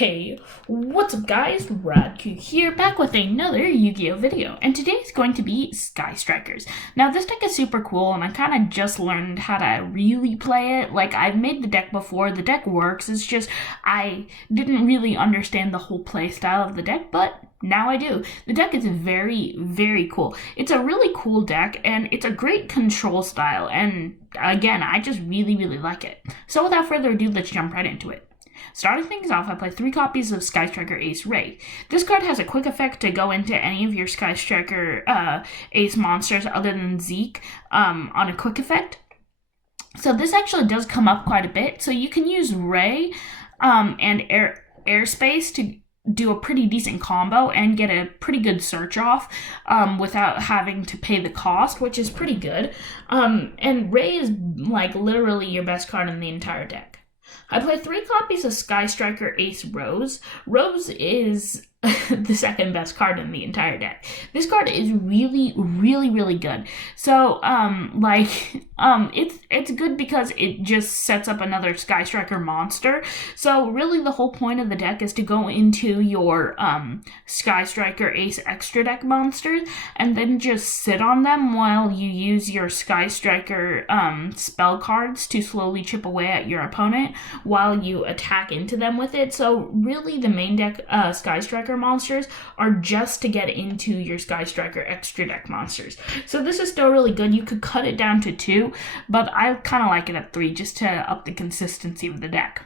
Hey, what's up guys? Radku here, back with another Yu-Gi-Oh video, and today's going to be Sky Strikers. Now this deck is super cool, and I kind of just learned how to really play it. Like, I've made the deck before, the deck works, it's just I didn't really understand the whole play style of the deck, but now I do. The deck is very, very cool. It's a really cool deck, and it's a great control style, and again, I just really, really like it. So without further ado, let's jump right into it. Starting things off, I play 3 copies of Sky Striker Ace Ray. This card has a quick effect to go into any of your Sky Striker Ace monsters other than Zeke on a quick effect. So this actually does come up quite a bit. So you can use Ray and Airspace to do a pretty decent combo and get a pretty good search off without having to pay the cost, which is pretty good. And Ray is like literally your best card in the entire deck. I play 3 copies of Sky Striker Ace Rose. Rose is the second best card in the entire deck. This card is really, really, really good. So, it's good because it just sets up another Sky Striker monster. So, really, the whole point of the deck is to go into your Sky Striker Ace extra deck monsters and then just sit on them while you use your Sky Striker spell cards to slowly chip away at your opponent while you attack into them with it. So, really, the main deck Sky Striker monsters are just to get into your Sky Striker extra deck monsters. So this is still really good. You could cut it down to 2, but I kind of like it at 3 just to up the consistency of the deck.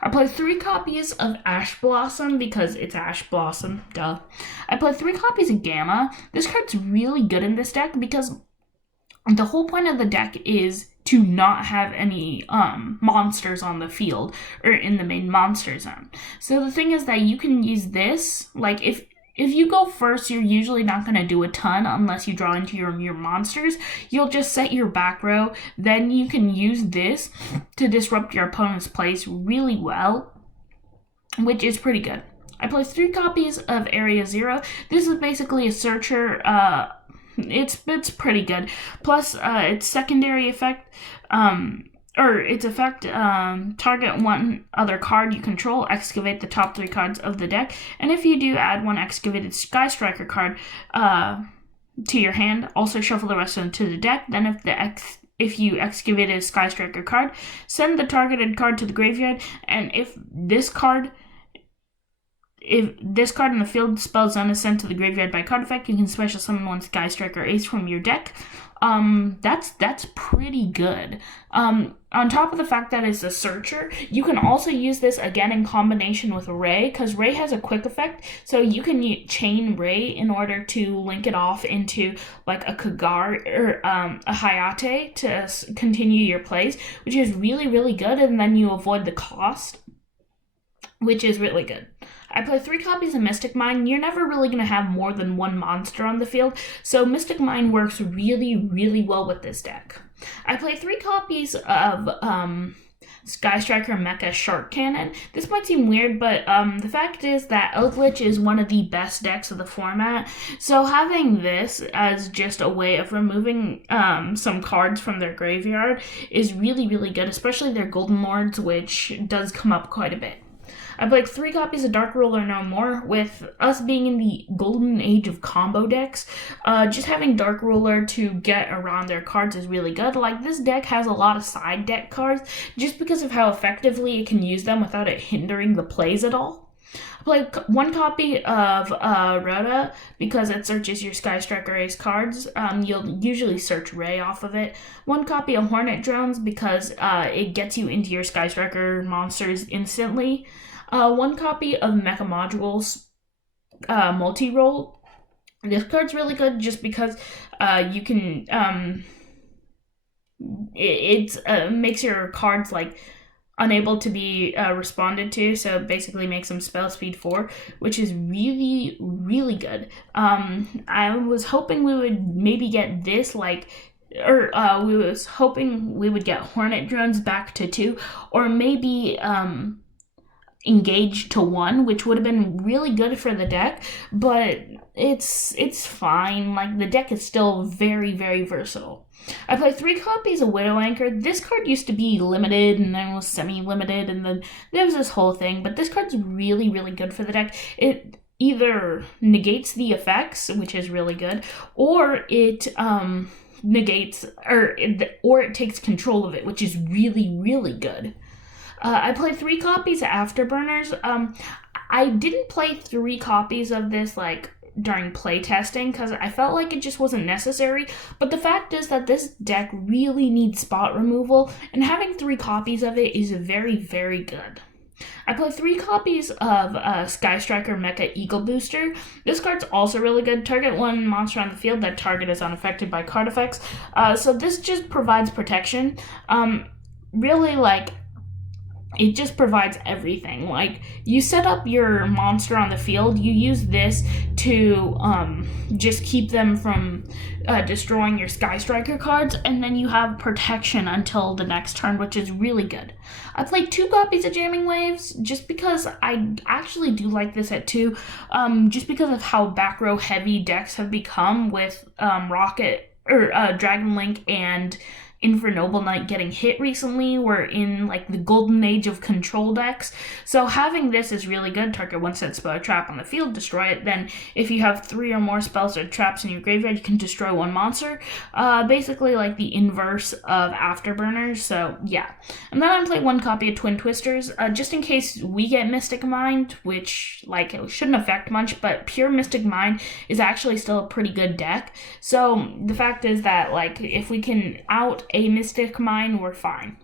I play 3 copies of Ash Blossom because it's Ash Blossom, duh. I play 3 copies of Gamma. This card's really good in this deck because the whole point of the deck is to not have any monsters on the field or in the main monster zone. So the thing is that you can use this, like if you go first, you're usually not going to do a ton unless you draw into your monsters. You'll just set your back row, then you can use this to disrupt your opponent's plays really well, which is pretty good. I play 3 copies of Area Zero. This is basically a searcher. It's pretty good. Plus, its secondary effect, target one other card you control, excavate the top 3 cards of the deck, and if you do, add 1 excavated Sky Striker card to your hand. Also shuffle the rest into the deck. Then if you excavated a Sky Striker card, send the targeted card to the graveyard, and if this card in the field spell zone is sent to the graveyard by card effect, you can special summon 1 Sky Striker Ace from your deck. That's pretty good. On top of the fact that it's a searcher, you can also use this again in combination with Ray, because Ray has a quick effect, so you can chain Ray in order to link it off into like a Kagar or a Hayate to continue your plays, which is really, really good, and then you avoid the cost, which is really good. I play 3 copies of Mystic Mine. You're never really going to have more than 1 monster on the field, so Mystic Mine works really, really well with this deck. I play 3 copies of Sky Striker Mecha Shark Cannon. This might seem weird, but the fact is that Eldritch is one of the best decks of the format, so having this as just a way of removing some cards from their graveyard is really, really good, especially their Golden Lords, which does come up quite a bit. I played 3 copies of Dark Ruler No More. With us being in the golden age of combo decks, just having Dark Ruler to get around their cards is really good. Like, this deck has a lot of side deck cards just because of how effectively it can use them without it hindering the plays at all. I played 1 copy of Rhoda because it searches your Sky Striker Ace cards. You'll usually search Ray off of it. 1 copy of Hornet Drones because it gets you into your Sky Striker monsters instantly. 1 copy of Mecha Modules multi-roll. This card's really good just because you can it makes your cards like unable to be responded to, so it basically makes them spell speed 4, which is really, really good. I was hoping we would maybe get this we was hoping we would get Hornet Drones back to 2, or maybe engage to 1, which would have been really good for the deck, but it's fine. Like, the deck is still very, very versatile. I play 3 copies of Widow Anchor. This card used to be limited and then was semi-limited, and then there was this whole thing, but this card's really, really good for the deck. It either negates the effects, which is really good, or it negates, or it takes control of it, which is really, really good. I played 3 copies of Afterburners. I didn't play 3 copies of this, like, during playtesting, because I felt like it just wasn't necessary, but the fact is that this deck really needs spot removal, and having 3 copies of it is very, very good. I played 3 copies of Sky Striker Mecha Eagle Booster. This card's also really good. Target 1 monster on the field. That target is unaffected by card effects. So this just provides protection. Really, like, it just provides everything. Like, you set up your monster on the field, you use this to just keep them from destroying your Sky Striker cards, and then you have protection until the next turn, which is really good. I played 2 copies of Jamming Waves, just because I actually do like this at 2, just because of how back row heavy decks have become with Dragon Link and Infernoble Knight getting hit recently. We're in, like, the golden age of control decks, so having this is really good. Target 1 set spell or trap on the field, destroy it. Then if you have 3 or more spells or traps in your graveyard, you can destroy 1 monster. Basically like the inverse of Afterburners, so yeah. And then I played 1 copy of Twin Twisters, just in case we get Mystic Mind, which, like, it shouldn't affect much, but pure Mystic Mind is actually still a pretty good deck. So the fact is that, like, if we can out a Mystic Mind, we're fine.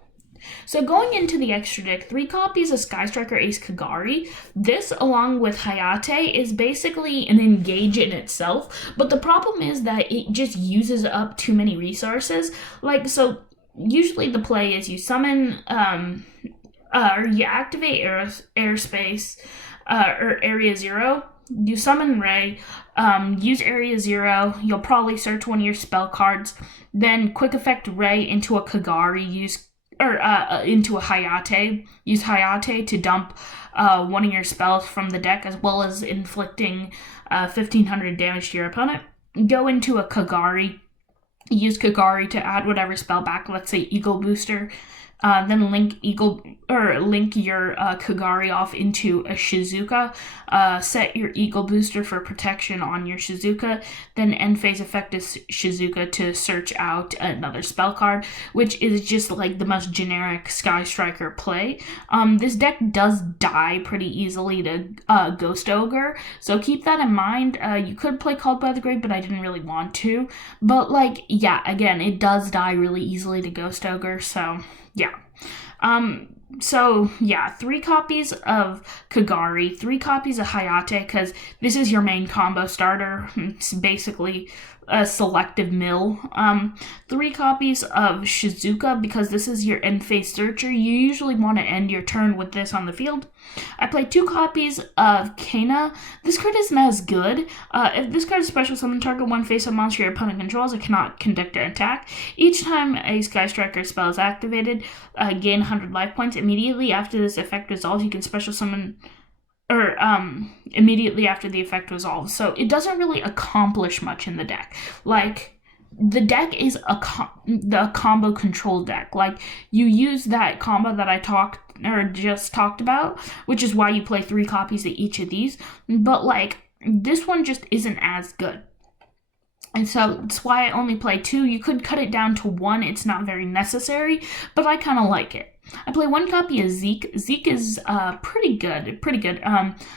So going into the extra deck, 3 copies of Sky Striker Ace Kagari. This, along with Hayate, is basically an engage in itself, but the problem is that it just uses up too many resources. Like, so usually the play is you summon, or you activate airspace, or Area 0, you summon Ray, use Area 0, you'll probably search one of your spell cards, then quick effect Ray into a Kagari, into a Hayate. Use Hayate to dump one of your spells from the deck, as well as inflicting 1,500 damage to your opponent. Go into a Kagari, use Kagari to add whatever spell back, let's say Eagle Booster. Then link your Kagari off into a Shizuka. Set your Eagle Booster for protection on your Shizuka. Then end phase effect is Shizuka to search out another spell card, which is just like the most generic Sky Striker play. This deck does die pretty easily to Ghost Ogre, so keep that in mind. You could play Called by the Grave, but I didn't really want to. But, like, yeah, again, it does die really easily to Ghost Ogre, so yeah. 3 copies of Kagari, 3 copies of Hayate, because this is your main combo starter. It's basically a selective mill. 3 copies of Shizuka, because this is your end phase searcher. You usually want to end your turn with this on the field. I played 2 copies of Kana. This card isn't as good. If this card is special summon, target 1 face-up monster your opponent controls, it cannot conduct an attack. Each time a Sky Striker spell is activated, gain 100 life points. Immediately after this effect resolves, you can special summon, or immediately after the effect resolves. So it doesn't really accomplish much in the deck. Like, the deck is the combo control deck. Like, you use that combo that I just talked about, which is why you play 3 copies of each of these. But, like, this one just isn't as good. And so that's why I only play 2. You could cut it down to 1. It's not very necessary, but I kind of like it. I play 1 copy of Zeke. Zeke is pretty good.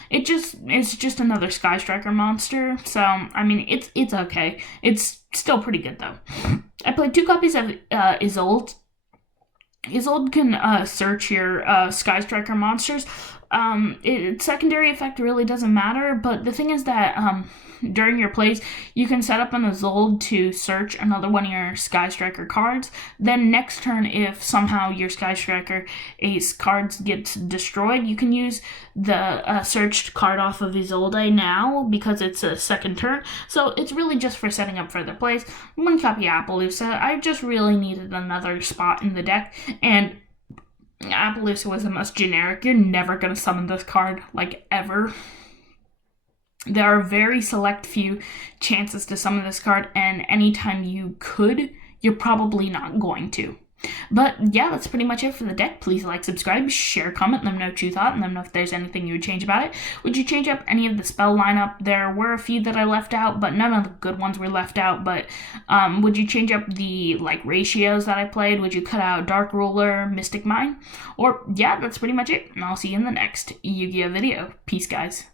It's just another Sky Striker monster. So, I mean, it's okay. It's still pretty good, though. I played 2 copies of Isolde. Isolde can search your Sky Striker monsters. Its secondary effect really doesn't matter, but the thing is that during your plays, you can set up an Isolde to search another one of your Sky Striker cards. Then next turn, if somehow your Sky Striker Ace cards gets destroyed, you can use the searched card off of Isolde now, because it's a second turn. So it's really just for setting up further plays. 1 copy of Appaloosa. I just really needed another spot in the deck, and Appaloosa was the most generic. You're never going to summon this card, like, ever. There are very select few chances to summon this card, and anytime you could, you're probably not going to. But yeah, that's pretty much it for the deck. Please like, subscribe, share, comment, let them know what you thought, and let them know if there's anything you would change about it. Would you change up any of the spell lineup? There were a few that I left out, but none of the good ones were left out. But would you change up the ratios that I played? Would you cut out Dark Ruler, Mystic Mine? Or yeah, that's pretty much it. And I'll see you in the next Yu-Gi-Oh video. Peace, guys.